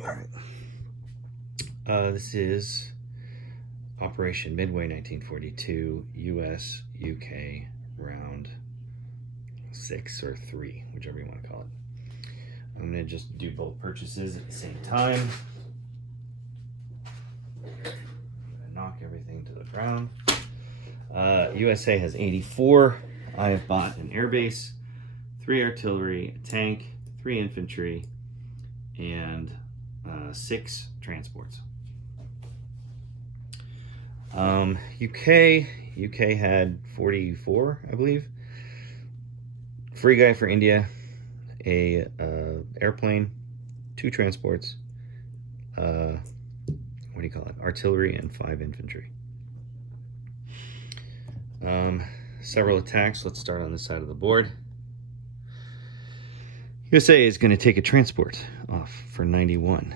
All right. This is Operation Midway 1942, U.S., UK, round 6 or 3, whichever you want to call it. I'm going to just do both purchases at the same time. I'm going to knock everything to the ground. USA has 84. I have bought an air base, 3 artillery, a tank, 3 infantry, and 6 transports. UK had 44, I believe. Free guy for India, a airplane, 2 transports, what do you call it? Artillery and 5 infantry. Several attacks. Let's start on this side of the board. USA is going to take a transport off for 91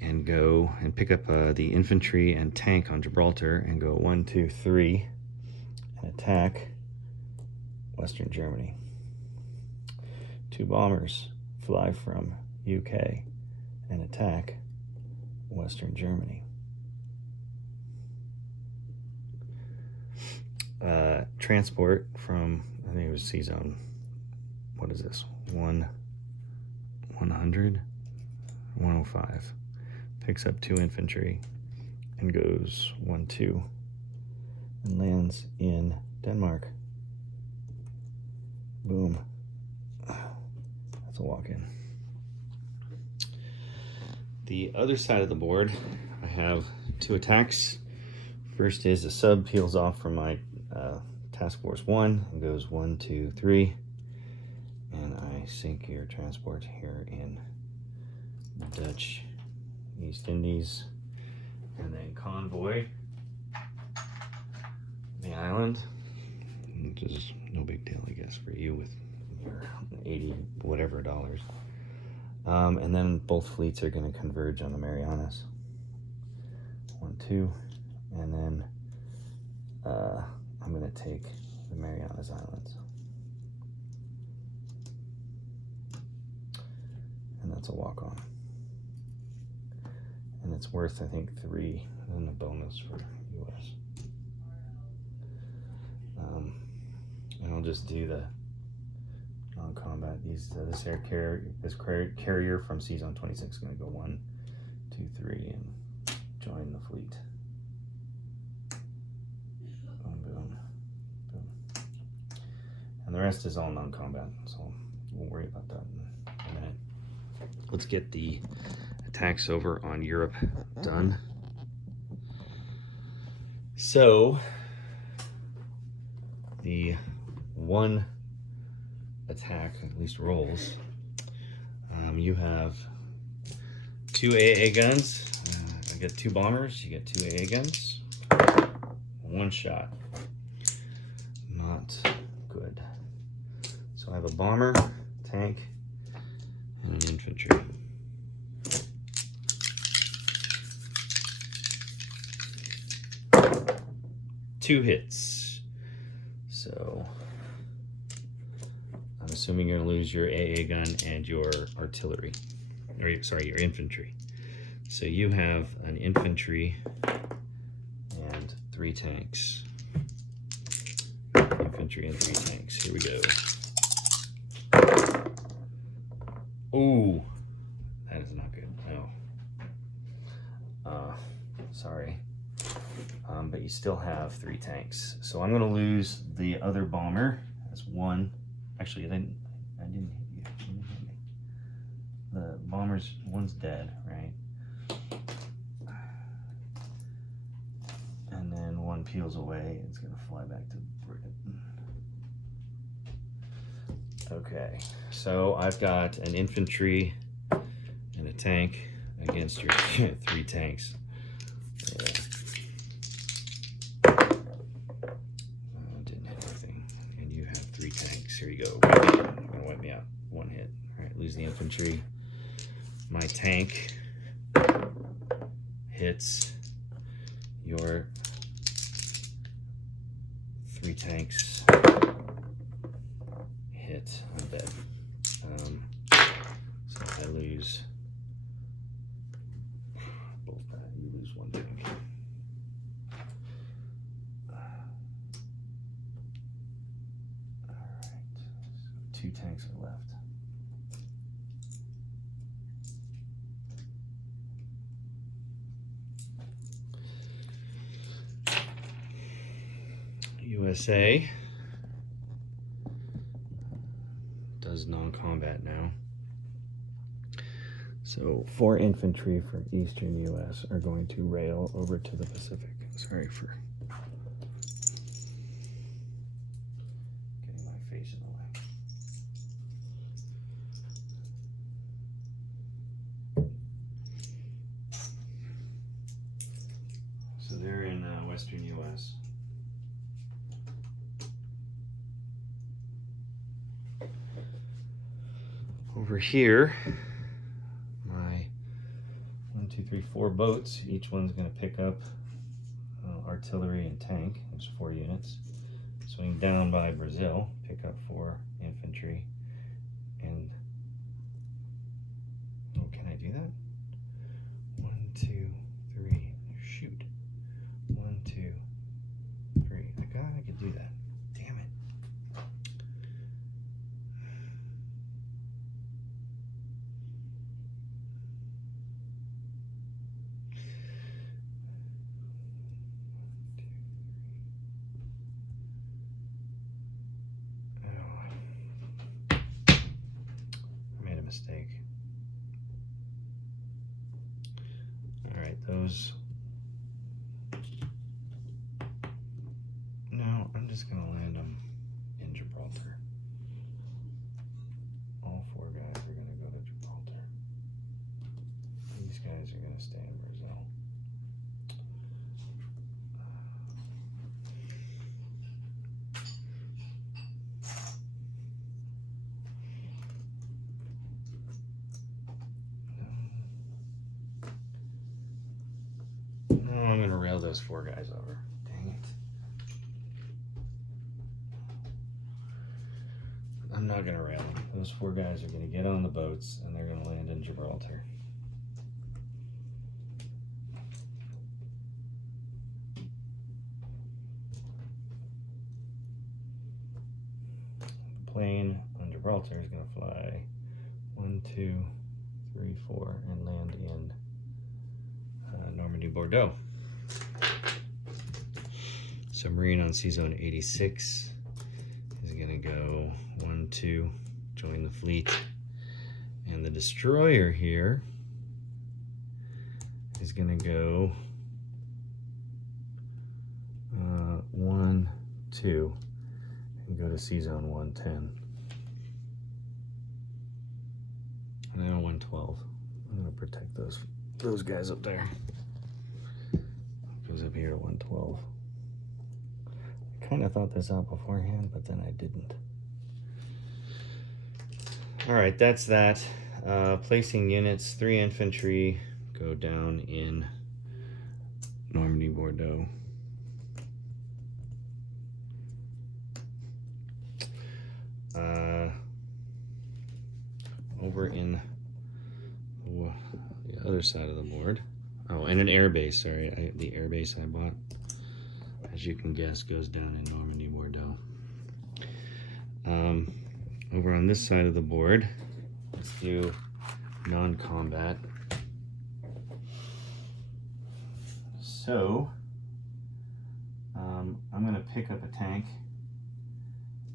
and go and pick up the infantry and tank on Gibraltar and go 1, 2, 3 and attack Western Germany. 2 bombers fly from UK and attack Western Germany. Transport from, I think it was C-Zone, what is this, 100, 105, picks up 2 infantry and goes 1, 2 and lands in Denmark. Boom. That's a walk-in. The other side of the board, I have 2 attacks. First is a sub peels off from my Task Force 1 and goes 1, 2, 3. And I sink your transport here in Dutch East Indies. And then convoy the island, which is no big deal, I guess, for you with your 80 whatever dollars. And then both fleets are going to converge on the Marianas. 1, 2. And then I'm going to take the Marianas Islands. And that's a walk-on. And it's worth, I think, 3 and a bonus for US. And I'll just do the non-combat. This carrier from C-Zone 26 is going to go 1, 2, 3 and join the fleet. Boom, boom, boom. And the rest is all non-combat, so we'll worry about that in a minute. Let's get the attacks over on Europe done. So, the one attack, at least rolls, you have 2 AA guns. I get 2 bombers, you get 2 AA guns. 1 shot. Not good. So I have a bomber, tank, and an infantry. Two hits. So I'm assuming you're gonna lose your AA gun and your artillery. Or sorry, your infantry. So you have an infantry and 3 tanks. Infantry and 3 tanks. Here we go. Ooh, that is not good. No. Sorry. But you still have 3 tanks. So I'm going to lose the other bomber. That's 1. Actually, I didn't hit you. You didn't hit me. The bomber's, 1's dead, right? And then 1 peels away. It's going to fly back to Britain. Okay, so I've got an infantry and a tank against your 3 tanks. Didn't hit anything. And you have 3 tanks. Here you go. You're gonna wipe me out. 1 hit. All right, lose the infantry. My tank hits your 3 tanks. Hit. I'm dead. So I lose 2 tanks are left. USA does non-combat now. So 4 infantry from Eastern US are going to rail over to the Pacific. Sorry for getting my face in the way. So they're in Western US. Over here, my 1, 2, 3, 4 boats. Each one's going to pick up artillery and tank. There's 4 units. Swing down by Brazil, pick up 4 infantry, and oh, can I do that? 1, 2, 3. Shoot. 1, 2, 3. I could do that. Damn it. Mistake. All right, those. No, I'm just gonna land them in Gibraltar. All 4 guys are gonna go to Gibraltar. These guys are gonna stay in Brazil. I'm gonna rail those 4 guys over. Dang it. I'm not gonna rail them. Those 4 guys are gonna get on the boats and they're gonna land in Gibraltar. The plane on Gibraltar is gonna fly 1, 2, 3, 4 and land in Normandy, Bordeaux. Submarine on Sea Zone 86 is going to go 1, 2, join the fleet. And the destroyer here is going to go 1, 2, and go to Sea Zone 110. And then 112. I'm going to protect those guys up there. Goes up here to 112. I kind of thought this out beforehand, but then I didn't. All right, that's that. Placing units, 3 infantry go down in Normandy, Bordeaux. Over in the other side of the board. Oh, and an air base, sorry. The air base I bought, as you can guess, goes down in Normandy, Bordeaux. Over on this side of the board, let's do non-combat. So, I'm going to pick up a tank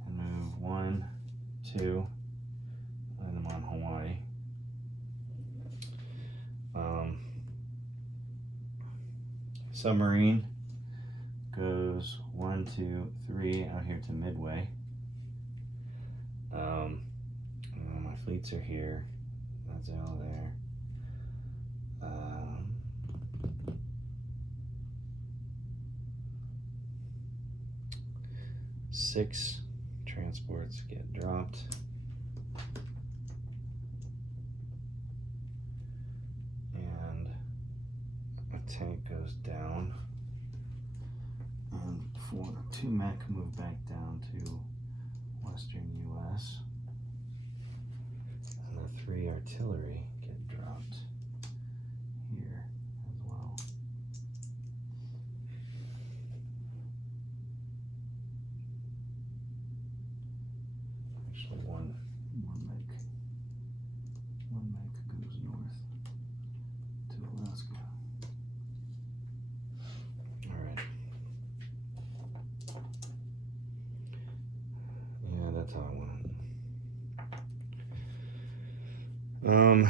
and move 1, 2, and I'm on Hawaii. Submarine goes 1, 2, 3 out here to Midway. My fleets are here. That's all there. 6 transports get dropped. And a tank goes down. And 2 mech move back down to Western US. And the 3 artillery get dropped here as well. So one Mike goes north to Alaska. All right. Yeah, that's how I want it.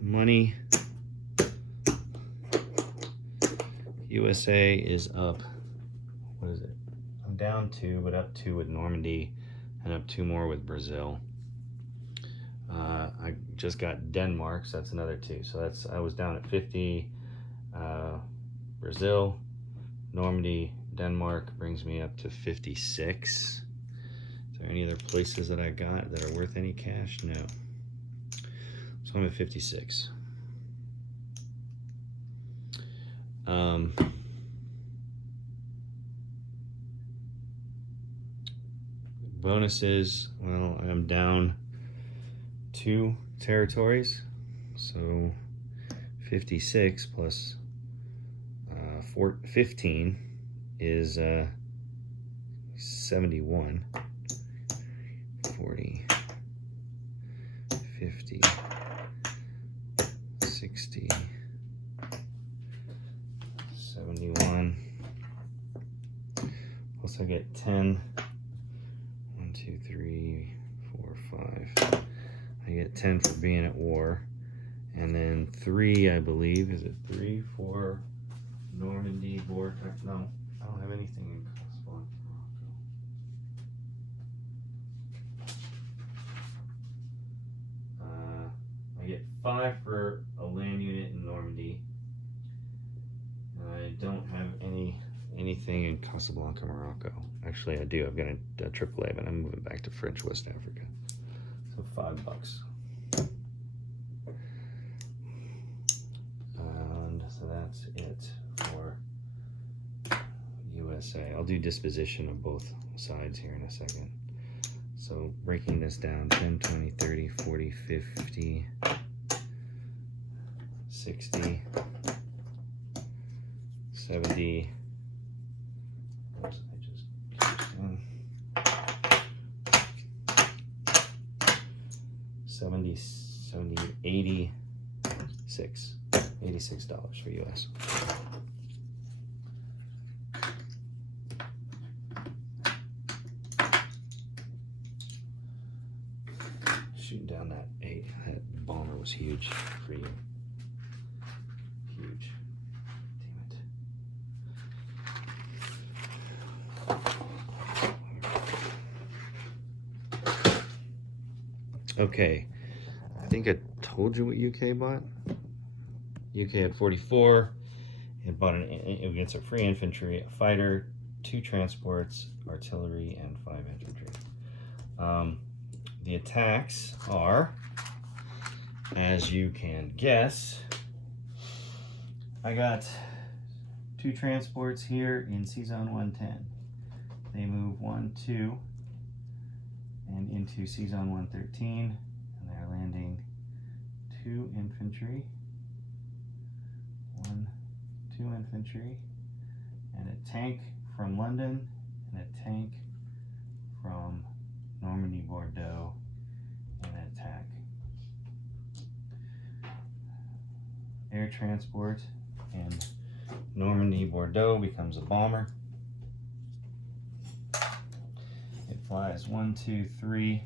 Money. USA is up. What is it? I'm down 2, but up 2 with Normandy, and up 2 more with Brazil. I just got Denmark, so that's another 2. So I was down at 50. Brazil, Normandy, Denmark brings me up to 56. Is there any other places that I got that are worth any cash? No. So I'm at 56. Bonuses, well, I'm down 2 territories, so 56 plus 15 is 71. 40, 50, 60, 71. Plus I get 10. 1, 2, 3, 4, 5. I get 10 for being at war. And then 3, I believe, is it 3 for Normandy, Bordeaux? No, I don't have anything in Casablanca, Morocco. I get 5 for a land unit in Normandy. I don't have anything in Casablanca, Morocco. Actually, I do. I've got a AAA, but I'm moving back to French West Africa. So $5. And so that's it for USA. I'll do disposition of both sides here in a second. So breaking this down, 10, 20, 30, 40, 50, 60, 70, oops, I just in, 70, 70, 86, $86 for US. Shooting down that 8, that bomber was huge for you. Huge. Okay, I think I told you what UK bought. UK had 44. It bought it gets a free infantry, a fighter, 2 transports, artillery, and 5 infantry. The attacks are, as you can guess, I got 2 transports here in C-Zone 110. They move 1, 2, and into C-Zone 113, and they're landing 2 infantry, 1, 2 infantry, and a tank from London, and a tank from Normandy, Bordeaux, and an attack. Air transport in Normandy, Bordeaux becomes a bomber. It flies 1, 2, 3,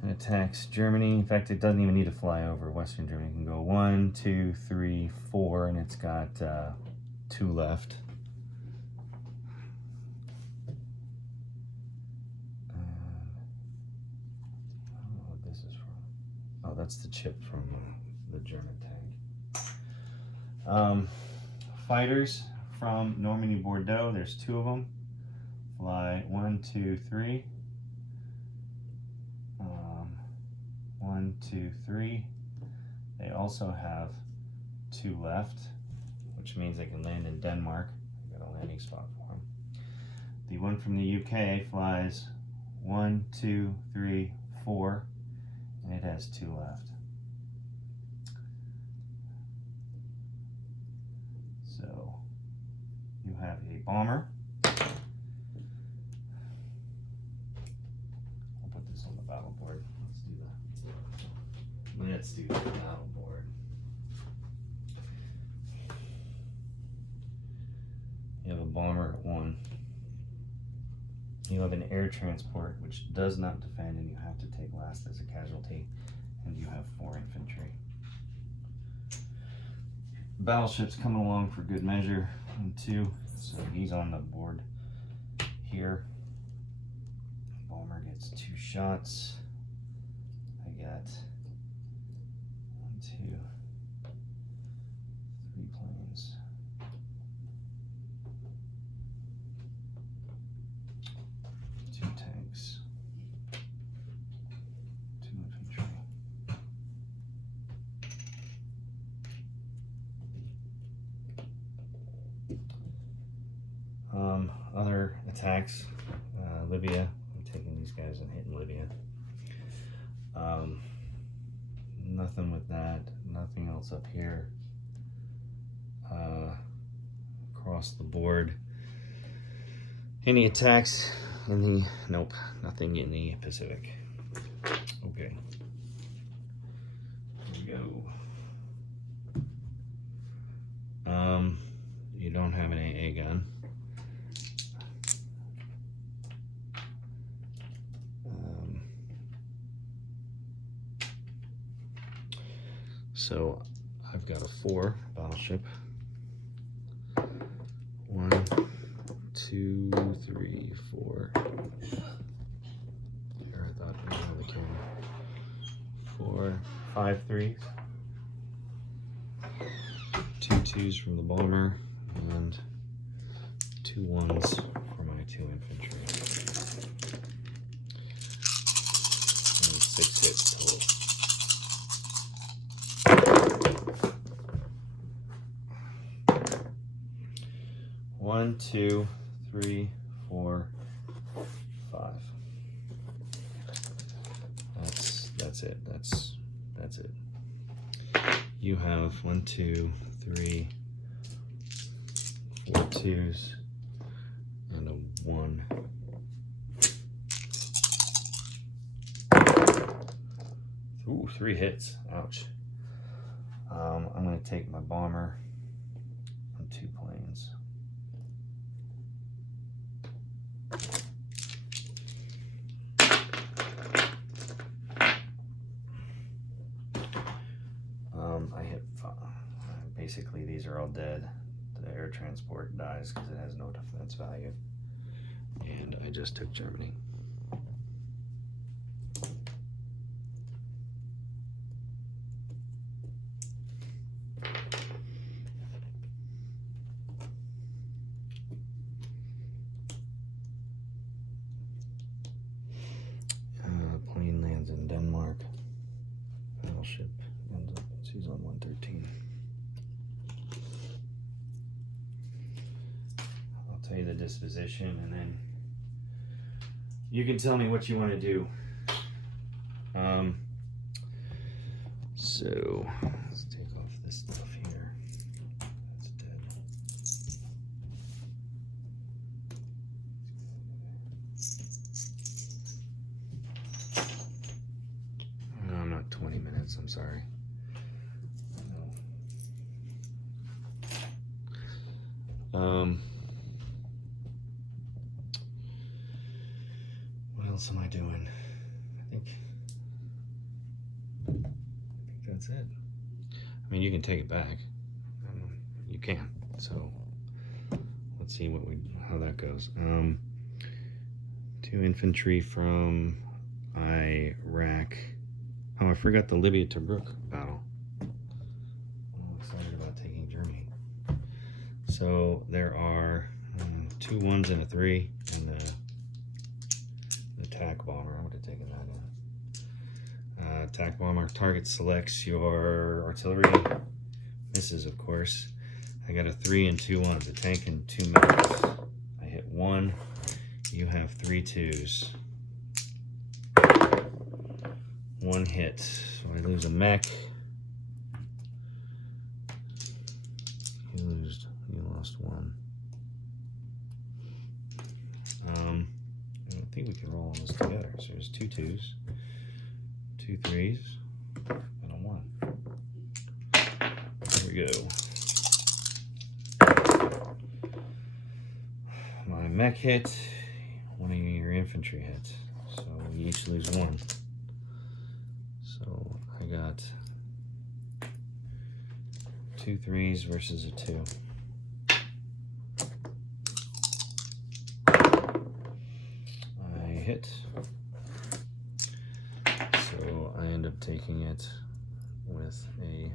and attacks Germany. In fact, it doesn't even need to fly over Western Germany. It can go 1, 2, 3, 4, and it's got 2 left. I don't know what this is from. Oh, that's the chip from the German tank. Fighters from Normandy, Bordeaux. There's 2 of them. Fly 1, 2, 3. 1, 2, 3. They also have 2 left, which means they can land in Denmark. I've got a landing spot for them. The one from the UK flies 1, 2, 3, 4, and it has 2 left. So you have a bomber, this on the battle board. Let's do the battle board. You have a bomber at 1. You have an air transport, which does not defend, and you have to take last as a casualty, and you have 4 infantry. Battleship's coming along for good measure, 1, 2, so he's on the board here. Bomber gets 2 shots. I got 1, 2, 3 planes. 2 tanks. 2 infantry. Other attacks, Libya. I'm taking these guys and hitting Libya. Nothing with that. Nothing else up here. Across the board. Any attacks in the? Nope. Nothing in the Pacific. Okay. Here we go. You don't have an AA gun. So I've got a 4 battleship. 1, 2, 3, 4. Here I thought we had the camera. 4, 5 3s. 2 2s from the bomber, and 2 1s for my 2 infantry. And 6 hits total. 1, 2, 3, 4, 5. That's it. That's it. You have 1, 2, 3, 4 2s and a 1. Ooh, 3 hits. Ouch. I'm going to take my bomber and 2 planes. I hit 5. Basically, these are all dead. The air transport dies because it has no defense value. And I just took Germany. Plane lands in Denmark. Battleship ends up, she's on 113. I'll tell you the disposition, and then you can tell me what you want to do. So let's take off this stuff here. That's dead. No, I'm not 20 minutes, I'm sorry. What else am I doing? I think that's it. I mean, you can take it back. You can. So let's see how that goes. 2 infantry from Iraq. Oh, I forgot the Libya Tobruk battle. I'm excited about taking Germany. So there are 2 1s and a 3, and the attack bomber. I would have taken that in. Attack bomber. Target selects your artillery. Misses, of course. I got a 3 and 2 1s. A tank and 2 medics. I hit 1. You have 3 2s. 1 hit. So I lose a mech. You lost 1. I don't think we can roll on this together, so there's 2 2s, 2 3s, and a 1. There we go. My mech hit, one of your infantry hits. So we each lose 1. So I got 2 3s versus a 2. I hit. So I end up taking it with a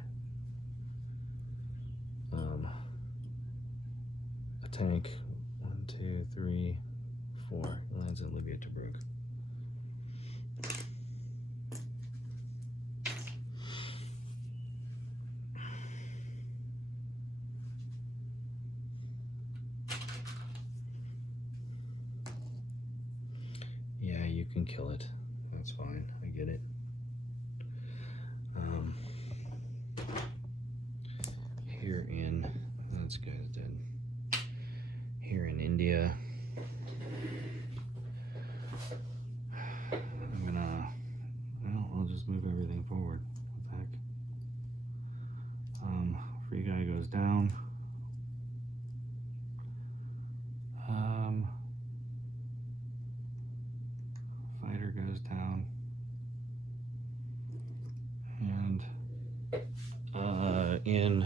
tank. 1 2 3 4. It lands in Libya Tobruk. Yeah, you can kill it. That's fine. I get it. Here in, this guy's dead. Here in India, I'm gonna, well, I'll just move everything forward. What the heck? Free guy goes down. Fighter goes down. And in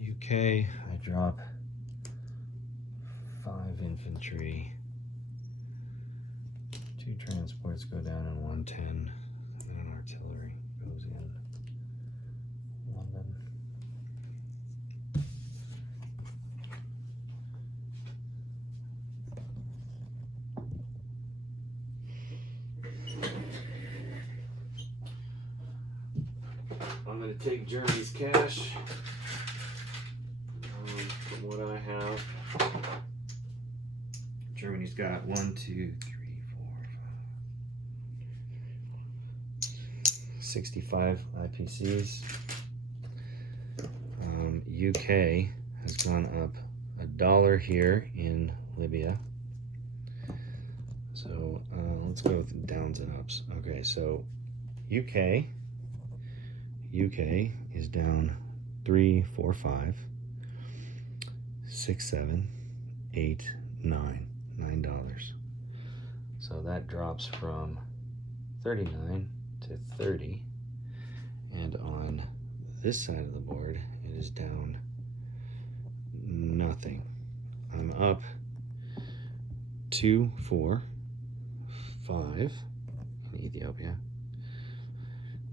UK, I drop 5 infantry. 2 transports go down in 110, and an artillery goes in London. I'm going to take Germany's cash. From what I have, Germany's got 1 2 3 4 5 65 IPCs. UK has gone up $1 here in Libya. So let's go with downs and ups. Okay, so UK is down 3 4 5 6 7 8 9 $9. So that drops from 39 to 30, and on this side of the board it is down nothing. I'm up 2 4 5 in Ethiopia,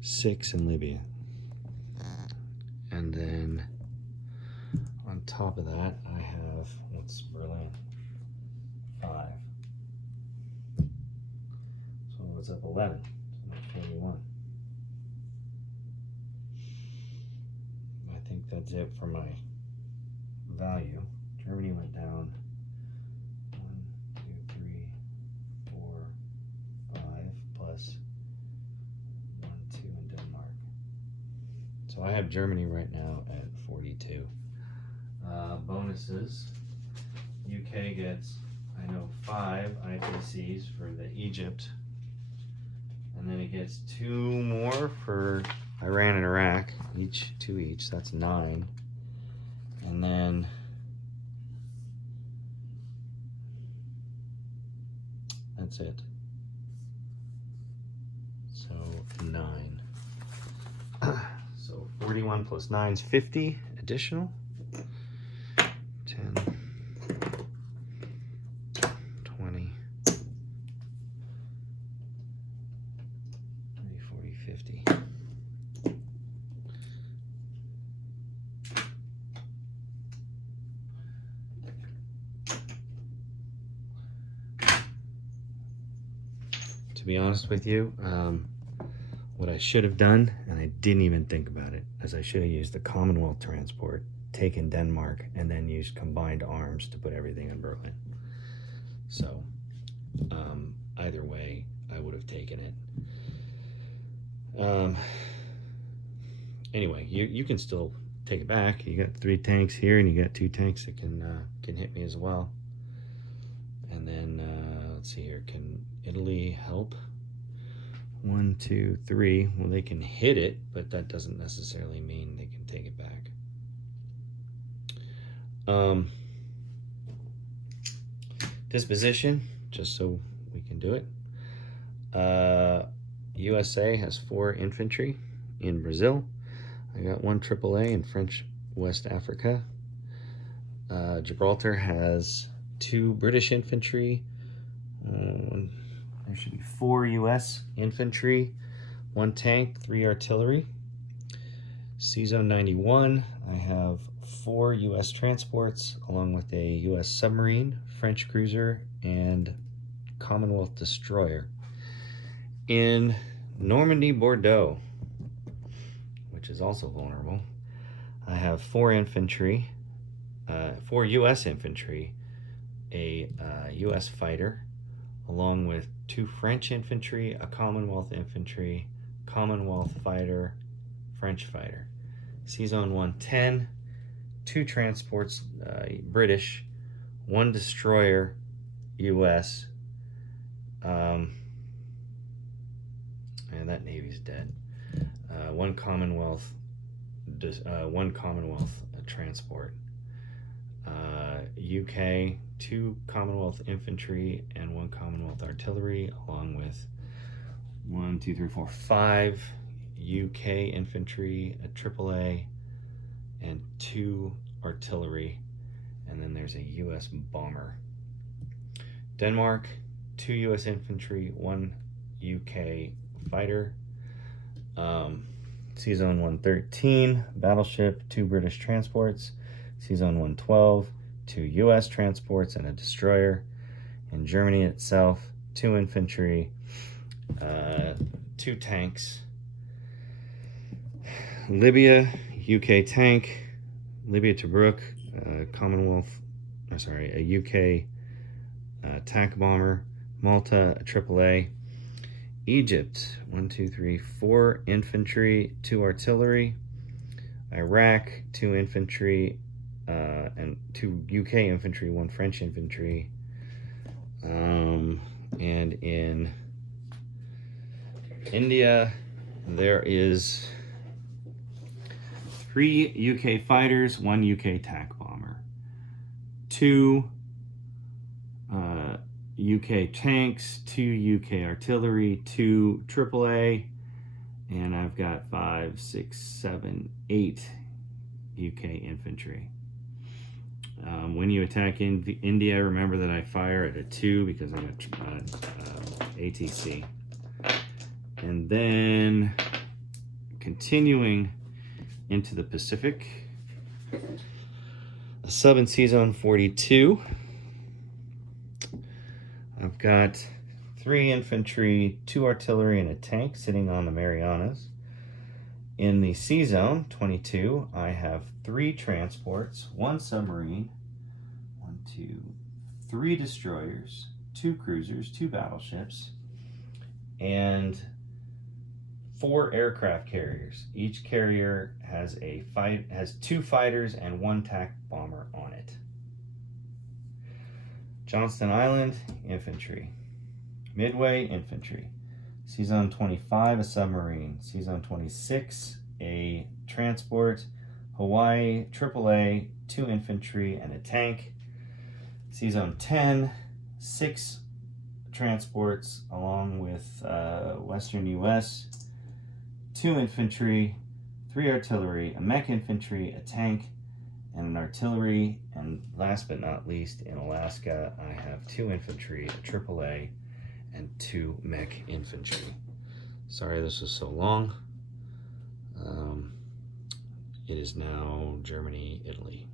6 in Libya, and then on top of that, I have, what's Berlin? 5. So what's up 11? So that's 41. I think that's it for my value. Germany went down 1 2 3 4 5 plus 1 2 in Denmark. So I have Germany right now at 42. Bonuses. UK gets, I know, 5 IPCs for the Egypt, and then it gets 2 more for Iran and Iraq, each 2 each. That's 9, and then that's it. So 9. So 41 plus 9 is 50 additional. 10, 20, 30, 40, 50. To be honest with you, what I should have done, and I didn't even think about it, is I should have used the Commonwealth transport, taken Denmark, and then used combined arms to put everything in Berlin. So either way, I would have taken it. Anyway, you can still take it back. You got 3 tanks here, and you got 2 tanks that can can hit me as well. And then, let's see here, can Italy help? 1, 2, 3. Well, they can hit it, but that doesn't necessarily mean they can take it back. Disposition, just so we can do it. USA has 4 infantry in Brazil. I got 1 AAA in French West Africa. Gibraltar has 2 British infantry. There should be 4 US infantry, 1 tank, 3 artillery. C-Zone 91, I have 4 US transports along with a US submarine, French cruiser, and Commonwealth destroyer. In Normandy, Bordeaux, which is also vulnerable, I have 4 infantry, 4 US infantry, a US fighter, along with 2 French infantry, a Commonwealth infantry, Commonwealth fighter, French fighter. C-Zone 110, 2 transports, British, 1 destroyer, US, and that Navy's dead. 1 Commonwealth, 1 Commonwealth transport. UK, 2 Commonwealth infantry and 1 Commonwealth artillery, along with 1, 2, 3, 4, 5 UK infantry, a AAA, and 2 artillery, and then there's a US bomber. Denmark, 2 US infantry, 1 UK fighter. C-Zone 113, battleship, 2 British transports. C-Zone 112, 2 US transports and a destroyer. In Germany itself, 2 infantry, 2 tanks. Libya, UK tank, Libya Tobruk, a UK tank bomber. Malta, a AAA. Egypt, 1, 2, 3, 4 infantry, 2 artillery. Iraq, 2 infantry, and 2 UK infantry, 1 French infantry. And in India, there is 3 UK fighters, 1 UK tank bomber, 2 UK tanks, 2 UK artillery, 2 AAA, and I've got 5, 6, 7, 8 UK infantry. When you attack India, remember that I fire at a 2 because I'm a ATC. And then continuing into the Pacific, a sub in C-Zone 42. I've got 3 infantry, 2 artillery, and a tank sitting on the Marianas. In the C-Zone 22, I have 3 transports, 1 submarine, 3 destroyers, 2 cruisers, 2 battleships, and 4 aircraft carriers. Each carrier has 2 fighters and 1 attack bomber on it. Johnston Island, infantry. Midway, infantry. C-Zone 25, a submarine. C-Zone 26, a transport. Hawaii, AAA, 2 infantry and a tank. C-Zone 10, 6 transports along with Western US, 2 infantry, 3 artillery, a mech infantry, a tank, and an artillery. And last but not least, in Alaska, I have 2 infantry, a AAA, and 2 mech infantry. Sorry this was so long. It is now Germany, Italy.